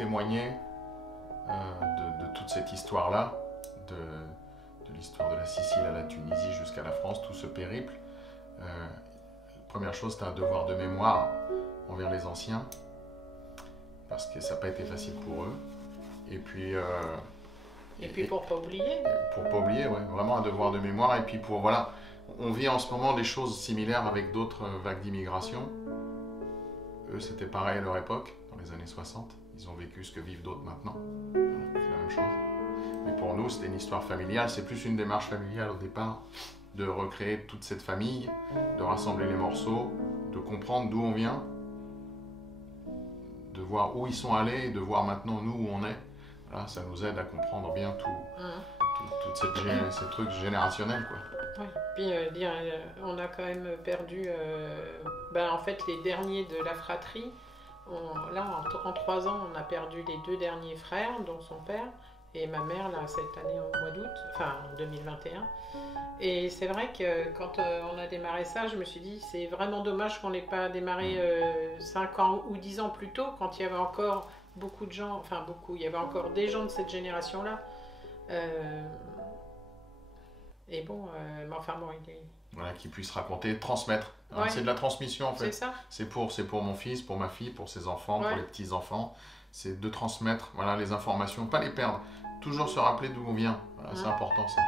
témoigner de toute cette histoire-là, de l'histoire de la Sicile à la Tunisie jusqu'à la France, tout ce périple. La première chose, c'est un devoir de mémoire envers les anciens, parce que ça n'a pas été facile pour eux. Et puis pour pas oublier. Pour pas oublier, ouais, vraiment un devoir de mémoire. Et puis pour, voilà, on vit en ce moment des choses similaires avec d'autres vagues d'immigration. Eux, c'était pareil à leur époque, dans les années 60. Ils ont vécu ce que vivent d'autres maintenant. Voilà, c'est la même chose. Mais pour nous, c'était une histoire familiale. C'est plus une démarche familiale au départ, de recréer toute cette famille, de rassembler les morceaux, de comprendre d'où on vient, de voir où ils sont allés et de voir maintenant nous où on est. Voilà, ça nous aide à comprendre bien toute ces trucs générationnels, quoi. Oui, puis on a quand même perdu en fait les derniers de la fratrie. En 3 ans, on a perdu les 2 derniers frères, dont son père, et ma mère, là, cette année au mois d'août, enfin en 2021. Et c'est vrai que quand on a démarré ça, je me suis dit, c'est vraiment dommage qu'on n'ait pas démarré 5 ans ou 10 ans plus tôt, quand il y avait encore beaucoup de gens, enfin beaucoup, il y avait encore des gens de cette génération-là. Et bon, mais enfin bon, il est... Voilà, qu'ils puissent raconter, transmettre. Hein, Ouais. C'est de la transmission en fait. C'est ça. C'est pour mon fils, pour ma fille, pour ses enfants, Ouais. pour les petits-enfants. C'est de transmettre, voilà, les informations, pas les perdre. Toujours se rappeler d'où on vient. Voilà, c'est important ça.